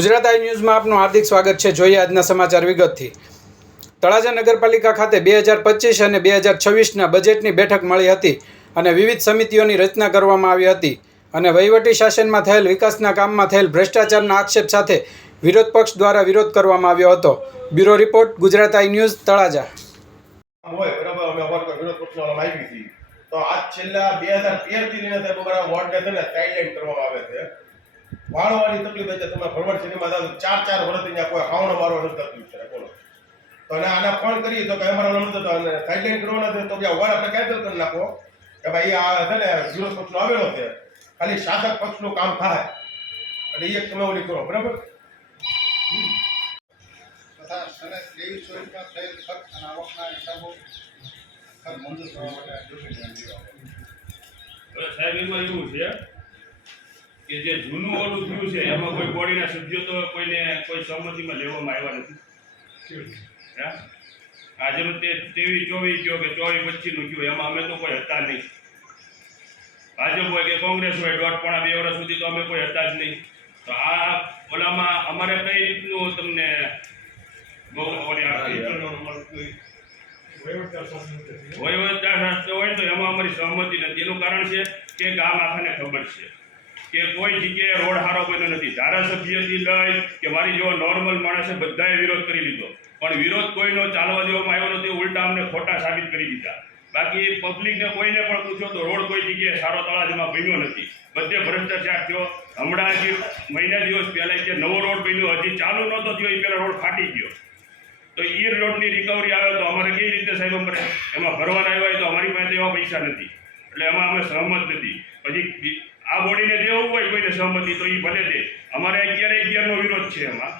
ગુજરાત આઈ ન્યૂઝમાં આપનું હાર્દિક સ્વાગત છે. જોઈએ આજના સમાચાર વિગતથી. તળાજા નગરપાલિકા ખાતે બે હજાર પચીસ અને બે હજાર છવ્વીસના બજેટની બેઠક મળી હતી અને વિવિધ સમિતિઓની રચના કરવામાં આવી હતી અને વહીવટી શાસનમાં થયેલ વિકાસના કામમાં થયેલ ભ્રષ્ટાચારના આક્ષેપ સાથે વિરોધ પક્ષ દ્વારા વિરોધ કરવામાં આવ્યો હતો. Bureau report, Gujarat I news, Talaja. તો આજ છેલ્લા બે હજાર તેરથી લઈને સાહેબ, અમારા વોર્ડને છે ને સાઇડલાઇન કરવામાં આવે છે. વાળવાની તકલીફ છે તમે ભરવડ સિનેમા ચાર ચાર વર્ષથી ત્યાં કોઈ ખાવાનો મારો નથી તકલીફ છે બોલો. તો અને આને ફોન કરીએ તો કે અમારા નંબર નથી તો અને સાઇડલાઇન કરવાના છે તો કે વોર્ડ આપણે કેન્સલ કરી નાખો. કે ભાઈ આ છે ને વિરોધ પક્ષનો આવેલો છે. ખાલી શાસક પક્ષનું કામ થાય. એટલે એ એક તમે ઓલી કરો બરાબર? તથા સને ત્રેવીસ ચોવીસમાં થયેલ ખર્ચ અને આવકના હિસાબો મંજૂર કરવા માટે સાહેબ એમાં એવું છે કે જે જૂનું ઓલું થયું છે, એમાં કોઈ બોડીના સભ્યો તો કોઈને કોઈ સહમતિમાં લેવામાં આવ્યા નથી. હા? આજે તે ત્રેવીસ ચોવીસ ગયો કે ચોવીસ પચીસનું કયો એમાં અમે તો કોઈ હતા નહીં. ભાજપ હોય કે કોંગ્રેસ હોય, દોઢ પોણા બે વર્ષ સુધી તો અમે કોઈ હતા જ નહીં. તો આ ઓલામાં અમારે કઈ રીતનું તમને બહુ વહીવટદાર શાસ્ત્ર હોય તો એમાં અમારી સહમતિ નથી. એનું કારણ છે કે ગામ આખાને ખબર છે. કે કોઈ જગ્યાએ રોડ હારો બન્યો નથી. ધારાસભ્યથી લઈ કે મારી જેવો નોર્મલ માણસે બધાએ વિરોધ કરી લીધો. પણ વિરોધ કોઈનો ચાલવા દેવામાં આવ્યો નથી, ઉલટા અમને ખોટા સાબિત કરી દીધા. બાકી પબ્લિકને કોઈને પણ પૂછો તો રોડ કોઈ જગ્યાએ સારો તળાજમાં બન્યો નથી. બધે ભ્રષ્ટાચાર થયો. હમણાં હજી મહિના દિવસ પહેલાં જે નવો રોડ બન્યો. હજી ચાલુ નહોતો થયો, એ પહેલાં રોડ ફાટી ગયો. તો એ રોડની રિકવરી આવે તો અમારે કેવી રીતે સાહેબ અમારે એમાં ભરવાના આવ્યા તો અમારી પાસે એવા પૈસા નથી. એટલે એમાં અમે સહમત નથી. પછી આ કોઈને સહમતિ તો એ ભલે દે. અમારે અગિયાર અગિયારનો વિરોધ છે એમાં.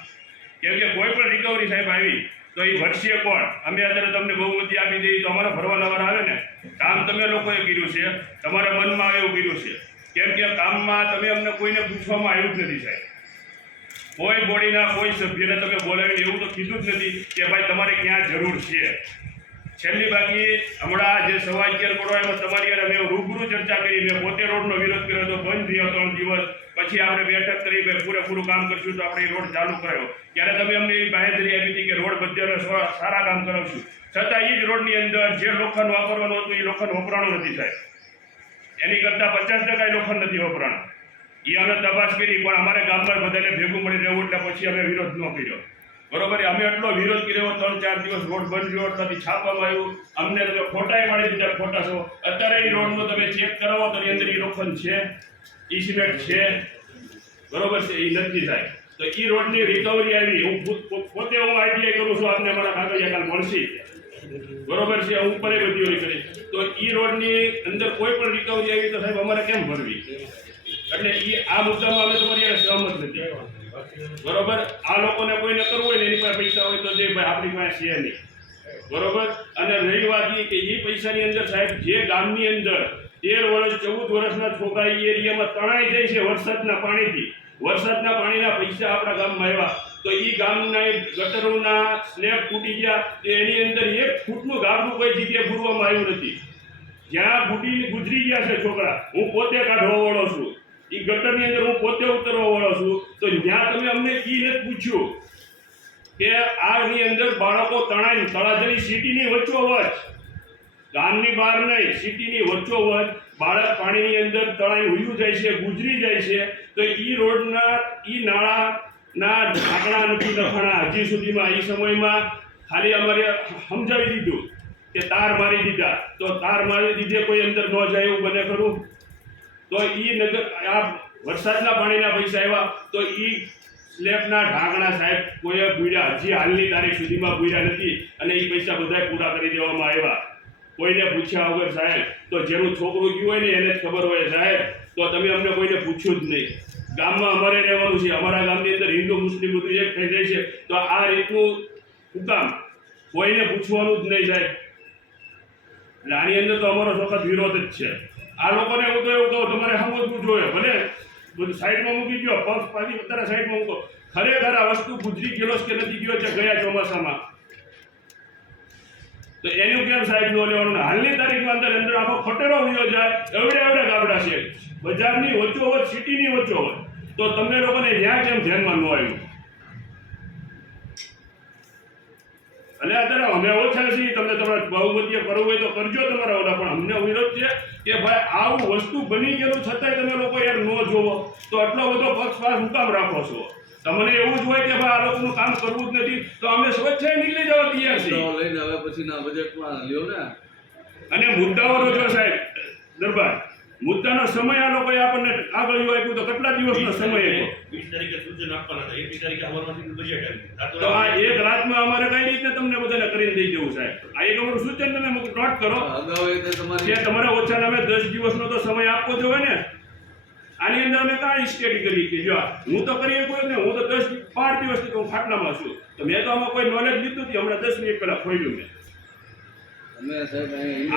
કેમ કે કોઈ પણ રિકવરી સાહેબ આવી, તો એ ભરશે કોણ? અમે અત્યારે તમને બહુમતી આપી દઈએ, તો અમારે ભરવાના વાર આવે ને. કામ તમે લોકોએ કર્યું છે. તમારા મનમાં એવું કર્યું છે. કેમ કે કામમાં તમે અમને કોઈને પૂછવામાં આવ્યું જ નથી સાહેબ. કોઈ બોડીના કોઈ સભ્યને તમે બોલાવીને એવું તો કીધું જ નથી કે ભાઈ તમારે ક્યાં જરૂર છે. છેલ્લી બાકી હમણાં જે સવા અગિયાર કરોડ એમાં તમારી અને મેં રૂબરૂ ચર્ચા કરી. મેં પોતે રોડનો વિરોધ કર્યો હતો. બંધ થયો ત્રણ દિવસ. પછી આપણે બેઠક કરી. મેં પૂરેપૂરું કામ કરશું તો આપણે એ રોડ ચાલુ કરાયો. ત્યારે તમે અમને એવી બાહેધરી આપી હતી કે રોડ બધે સારા કામ કરાવશું. છતાં એ જ રોડની અંદર જે લોખંડ વાપરવાનું હતું એ લોખંડ વપરાણું નથી સાહેબ. એની કરતાં પચાસ ટકા લોખંડ નથી વપરાણું. એ અમે તપાસ કરી, પણ અમારે ગામમાં બધાને ભેગું મળી રહેવું એટલે પછી અમે વિરોધ ન કર્યો. બરોબર અમે એટલો વિરોધ કર્યો, ત્રણ ચાર દિવસ રોડ બંધ રહ્યો, ત્યાંથી છાપવામાં આવ્યું. અમને તમે ખોટાઈ મળી દીધા, ખોટા છો. અત્યારે એ રોડનો તમે ચેક કરાવો તો એની અંદર એ લોખંડ છે ઈ સિમેન્ટ છે. બરોબર છે? એ નથી થાય. તો એ રોડની રિકવરી આવી. હું પોતે હું આઈટીઆઈ કરું છું, આપને મારા કાગળિયા કાલ મળશે. બરોબર છે? હું ઉપર બધી કરી. તો એ રોડની અંદર કોઈ પણ રિકવરી આવી તો સાહેબ અમારે કેમ ભરવી? એટલે એ આ મુદ્દામાં અમે તમારી સહમત નથી. બરોબર? આ લોકોને કોઈને કરવું હોય ને એની પાસે પૈસા હોય તો જે ભાઈ આપણી પાસે છે નહીં. બરોબર? અને રહી વાત એ કે એ પૈસાની અંદર સાહેબ જે ગામની અંદર તેર વર્ષ ચૌદ વર્ષના છોકરા એ એરિયામાં તણાઈ જાય છે વરસાદના પાણીથી. વરસાદના પાણીના પૈસા આપણા ગામમાં આવ્યા. તો એ ગામના ગટરોના સ્લેબ તૂટી ગયા તો એની અંદર એક ફૂટનું ગામનું કોઈ જગ્યાએ ભૂરવામાં આવ્યું નથી. જ્યાં બુડી ગુજરી ગયા છે છોકરા, હું પોતે કાઢવા વાળો છું. એ ગટરની અંદર હું પોતે ઉતરવા વાળો છું. તો જ્યાં તમે અમને એ નથી પૂછ્યું કે આની અંદર બાળકો તણાઈ તળાજાની સિટીની વચ્ચોવચ ગામની બહાર નહીં, સિટીની વચ્ચોવચ બાળક પાણીની અંદર તણાઈ ઉયું જાય છે, ગુજરી જાય છે, તો એ રોડના એ નાળા ના ઢાંકણા નથી લખાણા હજી સુધીમાં એ સમયમાં ખાલી અમારે સમજાવી દીધું કે તાર મારી દીધા. તો તાર મારી દીધે કોઈ અંદર ન જાય એવું બને ખરું? તો ઈ નગર આ વરસાદના પાણીના પૈસા આવ્યા, તો ઈ સ્લેબના ઢાંકણા સાહેબ કોઈએ પૂર્યા હજી હાલની તારીખ સુધીમાં પૂર્યા નથી અને એ પૈસા બધાય પૂરા કરી દેવામાં આવ્યા. કોઈને પૂછ્યા વગર સાહેબ, તો જેનું છોકરું ગયું હોય ને એને જ ખબર હોય સાહેબ, તો તમે અમને કોઈને પૂછ્યું જ નહીં. ગામમાં અમારે રહેવાનું છે, અમારા ગામની અંદર હિન્દુ મુસ્લિમ બધું એક થઈ જાય છે, તો આ રીતનું હુકામ કોઈને પૂછવાનું જ નહીં સાહેબ. એટલે આની અંદર તો અમારો સખત વિરોધ જ છે. આ લોકોને હું તો એવું કહું તમારે સમજવું જોઈએ. ભલે બધું સાઈડમાં મૂકી ગયો પક્ષ પાછી અત્યારે સાઈડમાં મૂકો. ખરેખર આ વસ્તુ ગુજરી ગયેલો કે નથી ગયો છે ગયા ચોમાસામાં? તો એનું કેમ સાહેબ નો લેવાનું? હાલની તારીખમાં અંદર અંદર આખો ખટેરો ઉડ્યો જાય, એવડે એવડે ગાબડા છે બજારની વચ્ચોવચ સિટીની વચ્ચોવચ તો તમને લોકોને ત્યાં કેમ ધ્યાનમાં ન આવ્યું? તમને તમારા બહુમતીય કરવું હોય તો કરજો તમારા ઓલા. પણ અમને વિરોધ છે કે ભાઈ આવું વસ્તુ બની ગયેલું છતાંય તમે લોકો યાર ન જોવો. તો આટલો બધો પક્ષપાત હું કામ રાખો છો? તમને એવું જ હોય કે ભાઈ આ લોકોનું કામ કરવું જ નથી. તો અમે સ્વચ્છ નીકળી જવા તૈયાર છીએ. લઈને હવે પછીના બજેટમાં લ્યો ને. અને મુદ્દાઓ રોજો સાહેબ દરબાર. મુદ્દાનો સમય આ લોકોએ આપણને આગળ આપ્યું તો કેટલા દિવસનો સમય આપ્યો? વીસ તારીખે સૂચન આપવાના હતા. એકવીસ તારીખે અમારામાંથી બજેટ આવ્યું. તો આ એક રાતમાં અમારે કઈ રીતે તમને બધાને કરીને દઈ દેવું સાહેબ? શું છે સૂચન તમે નોટ કરો. એ કે તમારે ઓછા નામે દસ દિવસનો તો સમય આપવો જોઈએ ને. આની અંદર અમે કાંઈ સ્ટડી કરી કે જો હું તો કરી કોઈ ને હું તો દસ પાંચ દિવસથી હું ખાટલામાં છું. તો મેં તો આમાં કોઈ નોલેજ લીધું નથી હમણાં દસ મિનિટ પહેલાં ખોલ્યું મેં.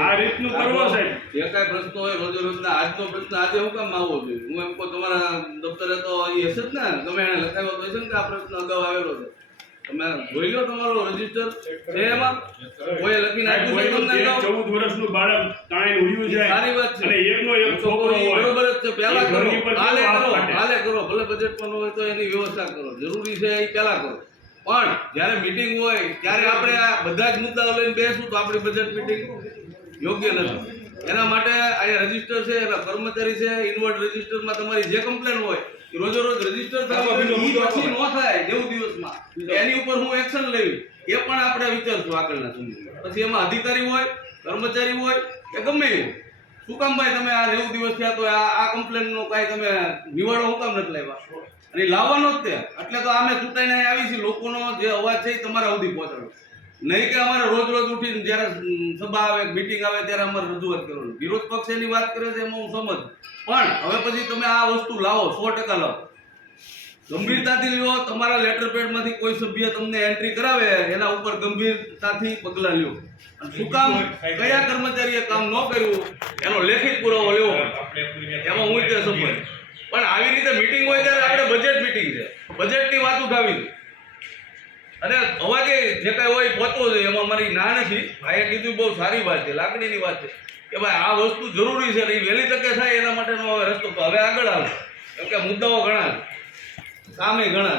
આ રીતનું કરવો સાહેબ. જે કાંઈ પ્રશ્નો હોય રોજે રોજના આજનો પ્રશ્ન આજે હું કામ આવવો જોઈએ હું એમ કહું તમારા દફતરે તો એ હશે જ ને તમે એને લખાવ્યો તો હશે ને કે આ પ્રશ્ન અગાઉ આવેલો છે? તમે જોઈ લો તમારો રજિસ્ટર છે એમાં? કોઈ લખી નાખ્યું છે તમને કોઈ અગાઉ? ચૌદ વર્ષનું બાળક તાણે ઉડ્યું જાય સારી વાત છે. અને એકનો એક છોકરો હોય બરોબર જ છે. પહેલા કરો. હાલે કરો. હાલે કરો. ભલે બજેટ પણ હોય તો એની વ્યવસ્થા કરો. જરૂરી છે એ પહેલા કરો. પણ જ્યારે મીટિંગ હોય ત્યારે આપણે આ બધા જ મુદ્દાઓ લઈને બેસું તો આપણી બજેટ મીટિંગ યોગ્ય નથી. એના માટે અહીંયા રજિસ્ટર છે એના કર્મચારી છે ઇન્વર્ટ રજીસ્ટરમાં તમારી જે કમ્પ્લેન હોય રોજે રોજ રજિસ્ટર થાય ન થાય નેવું દિવસમાં. એની ઉપર હું એક્શન લેવી એ પણ આપણે વિચારશું આગળના સમયમાં પછી એમાં અધિકારી હોય કર્મચારી હોય કે ગમે એવું શું કામ ભાઈ તમે આ નેવું દિવસ થયા તો આ આ કમ્પ્લેનનો કાંઈ તમે નિવાડો હું કામ નથી લાવ્યા? અને લાવવાનો જ તે. એટલે તો અમે ચૂંટાઈને આવી છે લોકોનો જે અવાજ છે એ તમારા સુધી પહોંચાડો. નહીં કે અમારે રોજ રોજ ઉઠીને જ્યારે સભા આવે મીટિંગ આવે ત્યારે અમારે રજૂઆત કરવાની. વિરોધ પક્ષ એની વાત કરે છે એમાં હું સમજ. પણ હવે પછી તમે આ વસ્તુ લાવો, સો ટકા લાવો. ગંભીરતાથી લ્યો, તમારા લેટર પેડમાંથી કોઈ સભ્ય તમને એન્ટ્રી કરાવે, એના ઉપર ગંભીરતાથી પગલાં લ્યો. શું કામ કયા કર્મચારીએ કામ ન કર્યું, એનો લેખિત પુરાવો લેવો એમાં હું તે સમજ પણ આવી રીતે મીટિંગ હોય ત્યારે આપણે બજેટ મીટિંગ છે. બજેટની વાત ઉઠાવી અને અવાજે જે કાંઈ હોય પહોંચવો જોઈએ, એમાં મારી ના નથી. ભાઈએ કીધું, બહુ સારી વાત છે લાકડીની વાત છે. કે ભાઈ, આ વસ્તુ જરૂરી છે, એ વહેલી તકે થાય, એના માટેનો હવે રસ્તો હવે આગળ આવે. કેમ કે મુદ્દાઓ ઘણા છે. સામે ઘણા